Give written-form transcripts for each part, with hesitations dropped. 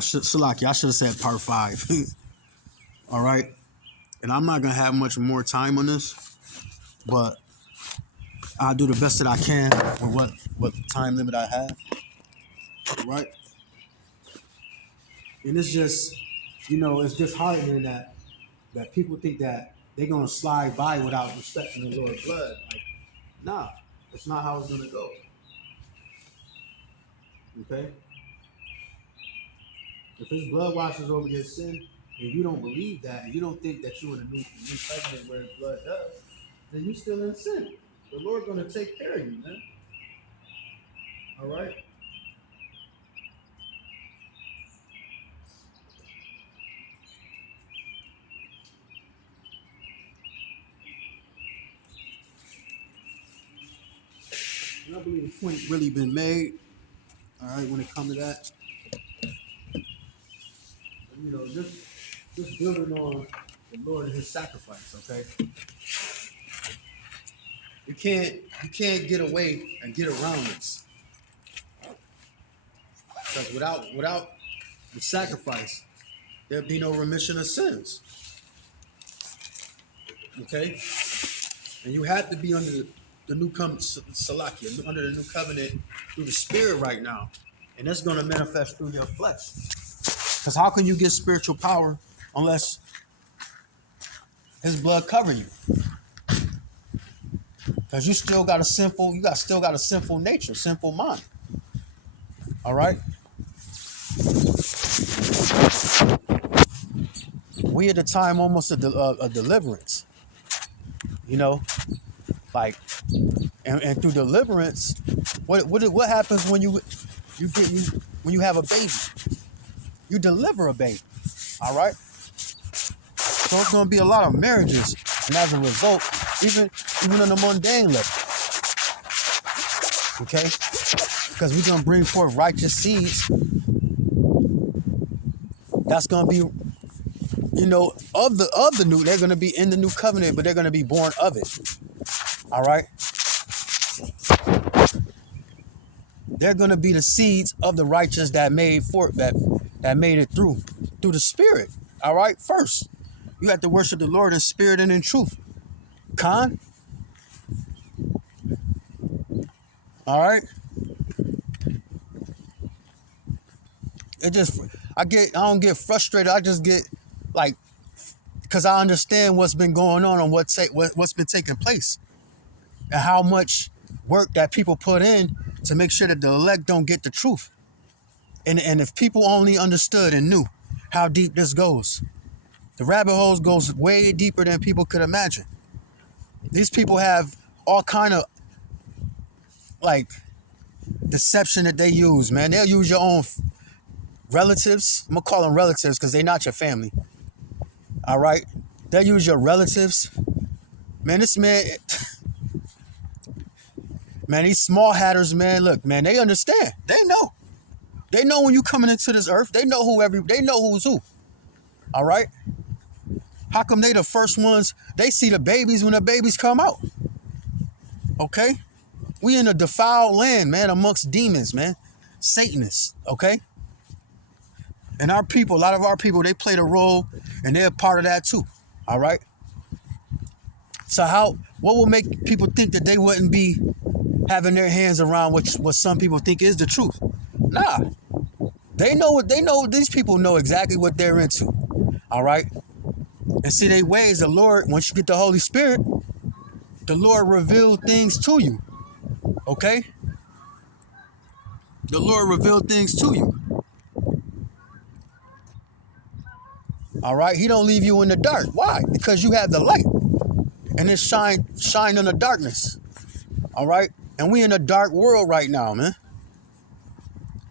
Salaki, I should have said part 5. All right. And I'm not going to have much more time on this, but I'll do the best that I can with what time limit I have. All right. And it's just, it's just heartening that people think that they're going to slide by without respecting the Lord's blood. Like, nah, that's not how it's going to go. Okay? If his blood washes over your sin, and you don't believe that, and you don't think that you're in a new covenant where his blood does, then you're still in sin. The Lord's going to take care of you, man. All right? And I believe the point really been made. All right, when it comes to that, just building on the Lord and His sacrifice. Okay, you can't get away and get around this, because without the sacrifice, there'd be no remission of sins. Okay, and you have to be under the new covenant, Salakia, under the new covenant through the Spirit right now, and that's going to manifest through your flesh. Because how can you get spiritual power unless His blood cover you? Because you still got a sinful nature, sinful mind. All right. We at the time almost a deliverance. Like, and through deliverance, what happens when you have a baby? You deliver a baby. All right. So it's going to be a lot of marriages, and as a result, even on the mundane level, okay? Because we're going to bring forth righteous seeds. That's going to be, of the new. They're going to be in the new covenant, but they're going to be born of it. All right. They're going to be the seeds of the righteous that made it through the Spirit. All right. First, you have to worship the Lord in spirit and in truth. Con. All right. I don't get frustrated. I just get like, because I understand what's been going on and what's been taking place, and how much work that people put in to make sure that the elect don't get the truth. And if people only understood and knew how deep this goes, the rabbit holes goes way deeper than people could imagine. These people have all kind of like deception that they use, man. They'll use your own relatives. I'm gonna call them relatives because they're not your family. All right, they'll use your relatives. Man, these small hatters, man. Look, man, they understand. They know. They know when you coming into this earth. They know they know who's who. All right. How come they the first ones? They see the babies when the babies come out. Okay? We in a defiled land, man, amongst demons, man. Satanists, okay? And a lot of our people, they played a role, and they're part of that too. All right? So what will make people think that they wouldn't be having their hands around what some people think is the truth? Nah. They know. These people know exactly what they're into. All right? And see, they ways, the Lord, once you get the Holy Spirit, the Lord revealed things to you. Okay? The Lord revealed things to you. All right? He don't leave you in the dark. Why? Because you have the light. And it shine on the darkness. All right? And we in a dark world right now, man.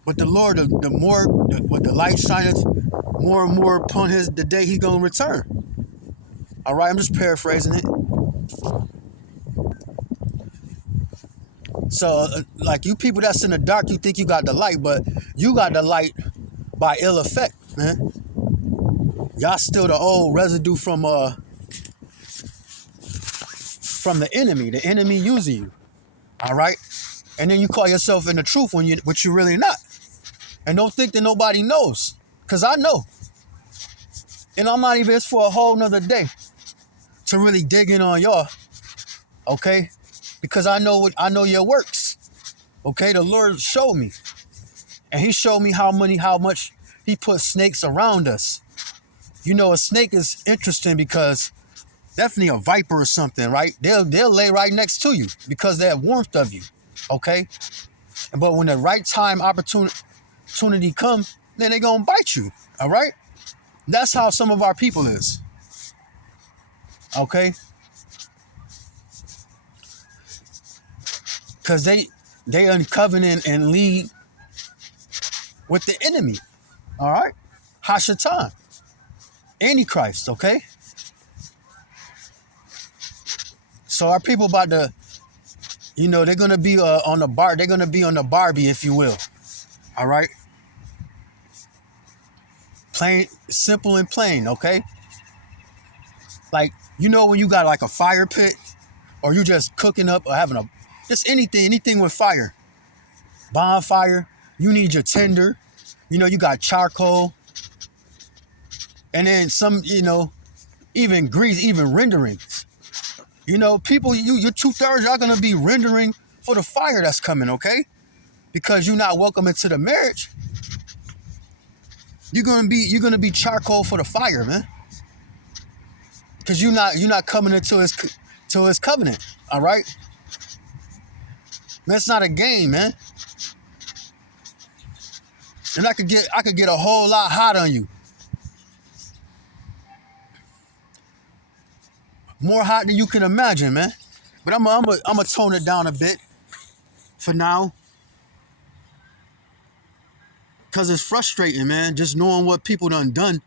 But the Lord, the more the light shineth more and more upon the day He's going to return. All right, I'm just paraphrasing it. So, like you people that's in the dark, you think you got the light, but you got the light by ill effect, man. Y'all still the old residue from the enemy using you. All right, and then you call yourself in the truth which you're really not, and don't think that nobody knows. Because I know. And I'm not even, it's for a whole nother day to really dig in on y'all. Okay? Because I know your works. Okay? The Lord showed me. And he showed me how much he put snakes around us. You know, a snake is interesting because definitely a viper or something, right? They'll lay right next to you because they have warmth of you. Okay? But when the right time opportunity comes, then they're gonna bite you. All right? That's how some of our people is. Okay? Because they in covenant and lead with the enemy. All right? Hashatan. Antichrist, okay? So our people about to, they're gonna be on the bar. They're gonna be on the Barbie, if you will. All right? Plain, simple and plain, okay? Like, when you got like a fire pit, or you just cooking up or having just anything with fire. Bonfire, you need your tinder, you got charcoal, and then some, even grease, even renderings. People, you're 2/3, y'all gonna be rendering for the fire that's coming, okay? Because you're not welcome into the marriage. You're gonna be charcoal for the fire, man. Because you're not coming into his covenant, all right? That's not a game, man. And I could get a whole lot hot on you. More hot than you can imagine, man. But I'm gonna tone it down a bit for now. Cause it's frustrating, man, just knowing what people done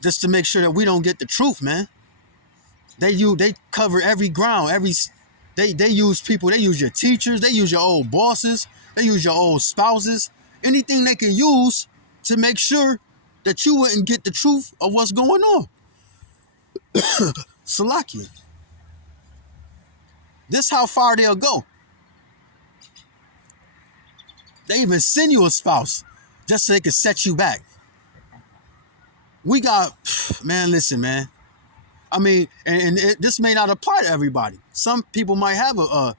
just to make sure that we don't get the truth, man. They cover every ground, they use people, they use your teachers, they use your old bosses, they use your old spouses, anything they can use to make sure that you wouldn't get the truth of what's going on. Salakia. This how far they'll go. They even send you a spouse just so they can set you back. We got, man, listen, man. I mean, and this may not apply to everybody. Some people might have a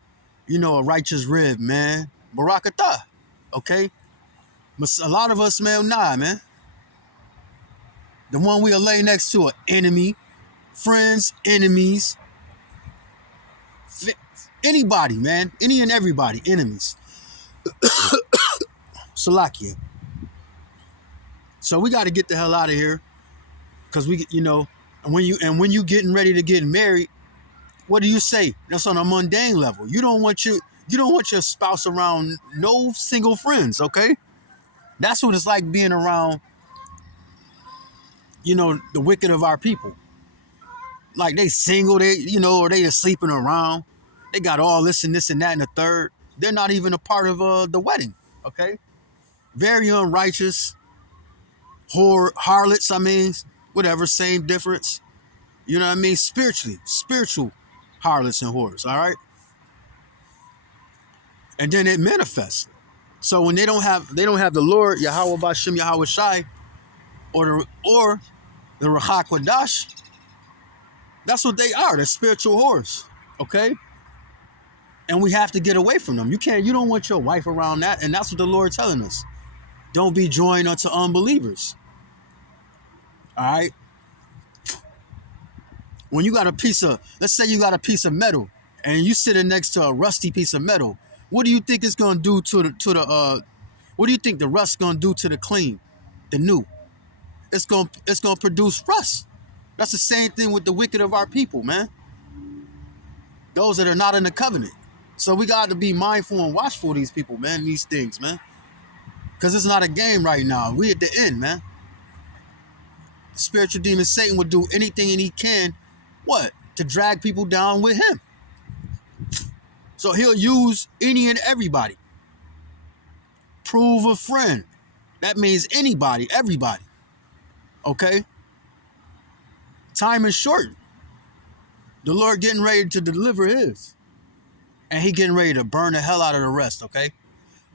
righteous rib, man. Barakatah, okay? But a lot of us, man, nah, man. The one we'll lay next to an enemy, friends, enemies, anybody, man. Any and everybody, enemies. Salakia. So we got to get the hell out of here. Because and when you getting ready to get married, what do you say? That's on a mundane level. You don't want your spouse around no single friends, okay? That's what it's like being around, the wicked of our people. Like they single, or they just sleeping around. They got all this and that and the third. They're not even a part of the wedding, okay? Very unrighteous, harlots, whatever, same difference. You know what I mean? Spiritual harlots and whores, all right? And then it manifests. So when they don't have the Lord, Yahweh Bashem, Yahweh Shai, or the Ruach HaKodesh, that's what they are. They're spiritual whores, okay? And we have to get away from them. You don't want your wife around that, and that's what the Lord telling us. Don't be joined unto unbelievers. All right? When you got let's say you got a piece of metal, and you sitting next to a rusty piece of metal, what do you think it's gonna do what do you think the rust gonna do to the clean, the new? It's gonna produce rust. That's the same thing with the wicked of our people, man. Those that are not in the covenant. So we got to be mindful and watchful of these people, man, these things, man. Because it's not a game right now. We at the end, man. The spiritual demon Satan would do anything and he can, what? To drag people down with him. So he'll use any and everybody. Prove a friend. That means anybody, everybody. Okay? Time is short. The Lord getting ready to deliver his. And he getting ready to burn the hell out of the rest, okay?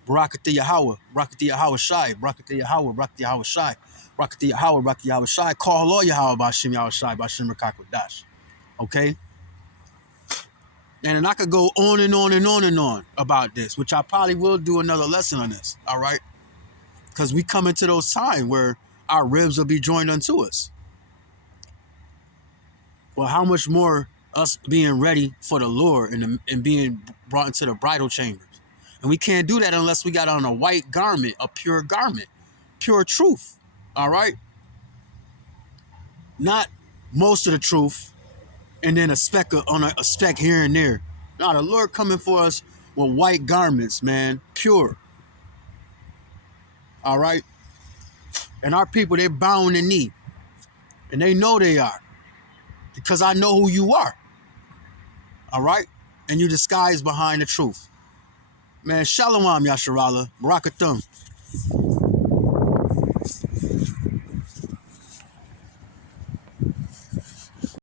Barakatah Yahweh, Barakatah Yahweh Shai, Barakatah Yahweh, Barakatah Yahweh Shai, Barakatah Yahweh, Barakatah Yahweh Shai, call Lord Yahweh Bashim Yahweh Shai, Bashim Rakakwadash. Okay? And then I could go on and on and on and on about this, which I probably will do another lesson on this, all right? Because we come into those times where our ribs will be joined unto us. Well, how much more us being ready for the Lord and being brought into the bridal chambers? And we can't do that unless we got on a white garment, a pure garment, pure truth, all right? Not most of the truth and then a speck on a speck here and there. No, the Lord coming for us with white garments, man, pure, all right? And our people, they're bowing the knee, and they know they are because I know who you are, all right? And you disguise behind the truth. Man, Shalom, Yasharala, Barakathum.